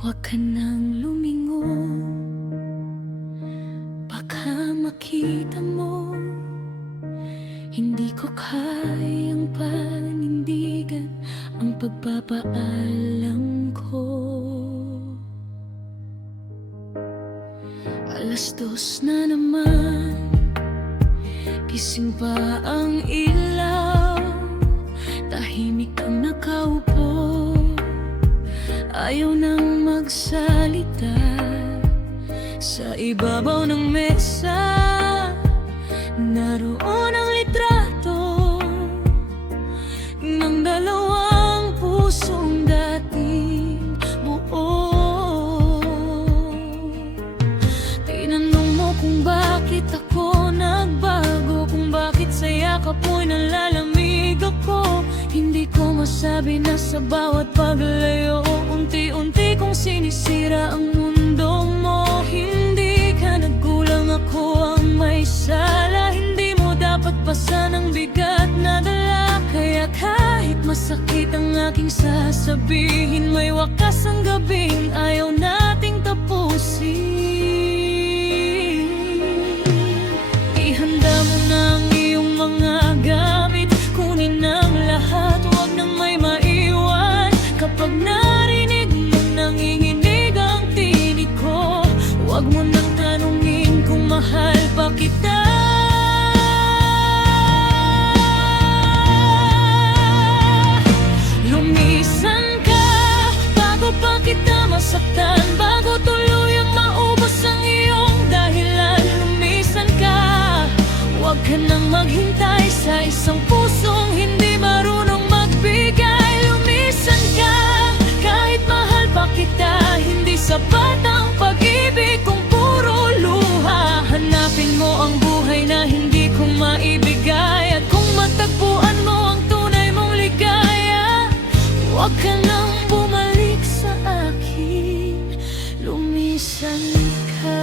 Huwag ka nang lumingon, baka makita mo hindi ko kayang panindigan ang pagpapaalam ko. 2:00 na naman, gising pa ang ilaw, tahimik kang nakaupo, ayaw nang magsalita. Sa ibabaw ng mesa, naroon ang litrato ng dalawang pusong dating buo. Tinanong mo kung bakit ako nagbago, kung bakit sa yakap mo'y nalalamig ako. Hindi ko masabi na sa bawat paglayo, unti-unti kong sinisira ang mundo mo. Hindi ka nagkulang, ako ang may sala. Hindi mo dapat pasan ang bigat na dala. Kaya kahit masakit ang aking sasabihin, may wakas ang gabing ayaw nating tapusin. Ihanda mo na ang iyong mga gamit, kunin ang lahat, huwag nang may maiwan. Kapag narinig mo nanginginig ang tinig ko, huwag mo nang tanungin kung mahal pa kita. Lumisan ka bago pa kita masaktan, bago tuluyang maubos ang iyong dahilan. Lumisan ka, huwag ka nang maghintay sa isang pusong hindi marunong magbigay. Lumisan ka, kahit mahal pa kita, hindi sapat ang pag-ibig kung puro luha. Hanapin mo ang buhay na hindi ko maibigay, at kung matagpuan mo ang tunay mong ligaya, huwag ka nang bumalik sa akin. Lumisan ka.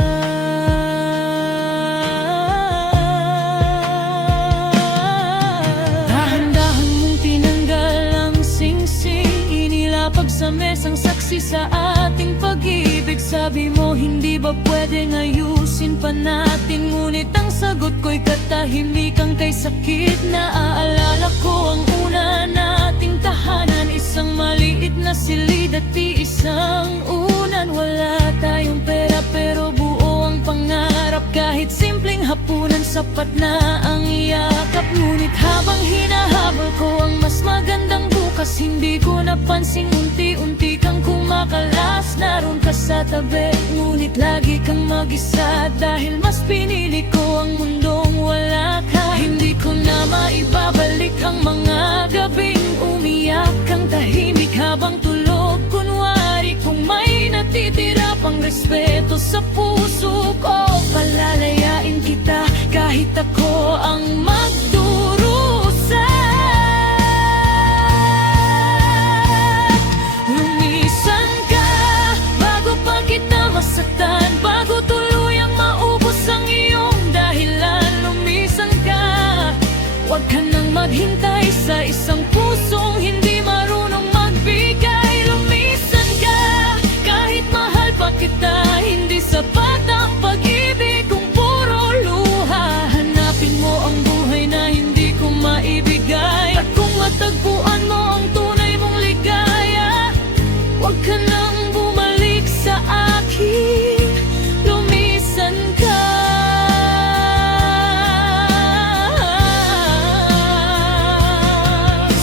Dahan-dahan mong tinanggal ang singsing, inilapag sa mesang saksi sa ating pag-ibig. Sabi mo hindi ba pwedeng ayusin pa natin, ngunit ang sagot ko'y katahimikan kay sakit. Naaalala ko ang una nating tahanan, isang maliit na silid at isang unan. Wala tayong pera pero buo ang pangarap, kahit simpleng hapunan sapat na ang yakap. Ngunit habang hinahabol ko ang mas magandang bukas, hindi ko napansin unti-unti kang kumakalas. Naroon ka sa tabi, ngunit lagi kang mag-isa, dahil mas pinili ko ang mundong wala ka. Hindi ko na maibabalik ang mga gabing umiyak kang tahimik habang tulog. Kunwari kung may natitira pang respeto sa puso ko, palalayain kita kahit ako ang magdurusa. Lumisan ka bago pa kita masaktan, bago tuluyang maubos ang iyong dahilan. Lumisan ka, huwag ka nang maghintay sa isang pusong hindi marunong magbigay. Lumisan ka, kahit mahal pa kita, hindi sapat ang pag-ibig kung puro luha. Hanapin mo ang buhay na hindi ko maibigay, at kung matagpuan mo ang tunay mong ligaya, huwag ka nang bumalik sa akin. Lumisan ka.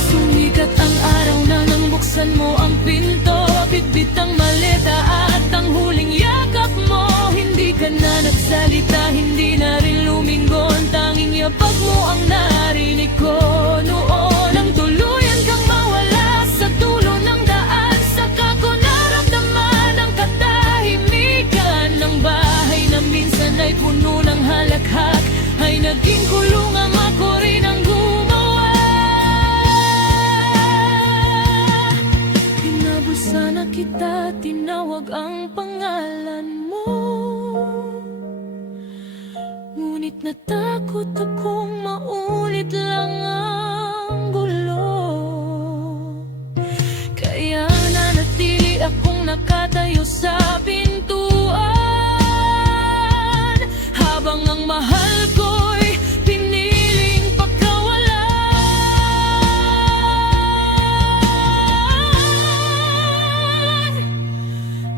Sumikat ang araw na nang buksan mo ang pinto, bitbit ang maleta at ang huling yakap mo. Hindi ka na nagsalita, hindi na rin lumingon, tanging yapag mo ang narinig ko noon. Nang tuluyan kang mawala sa dulo ng daan, saka ko naramdaman ang katahimikan ng bahay na minsan ay puno ng halakhak, ay naging kulungan, ako rin ang gumawa. Pinabusa na kita, tinawag ang pangalan mo, ngunit natakot akong maulit lang ang gulo. Kaya nanatili akong nakat nakatayo sa pintuan, habang ang mahal ko'y piniling pagkawalan.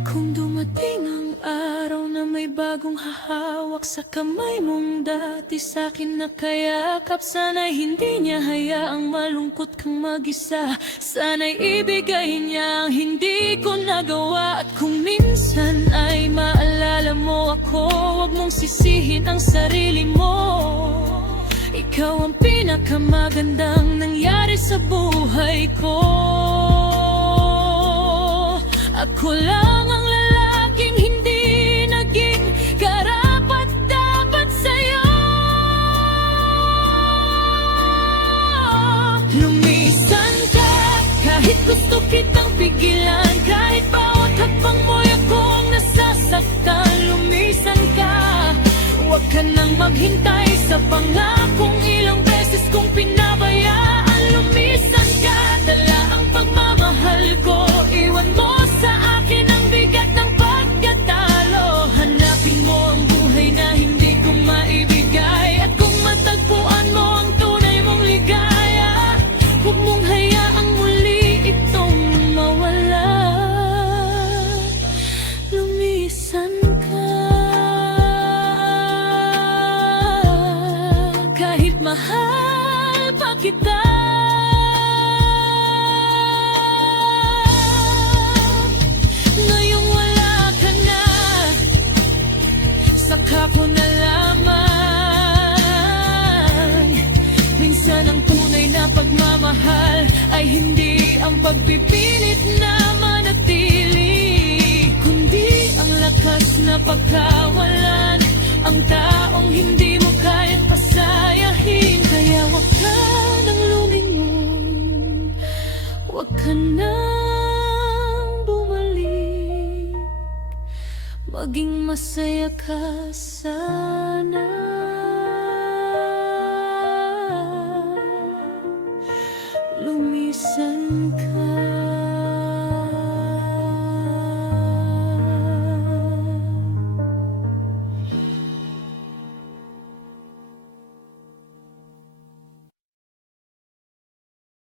Kung dumating ang araw na may bagong hahawak sa kamay mong dati sa'kin nakayakap, sana'y hindi niya hayaang malungkot kang mag-isa. Sana'y ibigay niya ang hindi ko nagawa. At kung minsan ay maalala mo ako, huwag mong sisihin ang sarili mo. Ikaw ang pinakamagandang nangyari sa buhay ko. Ako lang ang lalaking hindi naging karapat-dapat sa'yo. Lumisan ka kahit gusto kitang pigilan, kahit bawat hakbang mo'y akong nasasaktan. Lumisan ka, huwag ka nang maghintay sa pangakong ilang beses kong pinabayaan. Lumisan ka, dala ang pagmamahal ko, iwan mo sa akin ang bigat ng pagkatalo. Hanapin mo ang buhay na hindi ko maibigay, at kung matagpuan mo ang tunay mong ligaya, huwag mong hayaang muli itong mawala. Lumisan ka, kahit mahal pa kita. Ngayong wala ka na, saka ko nalaman, minsan ang tunay na pagmamahal ay hindi ang pagpipilit na manatili, kundi ang lakas na pagkawalan, ang taong hindi mo kayang pasayahin. Kaya wag ka nang lumingon, wag ka nang bumalik, maging masaya ka sana.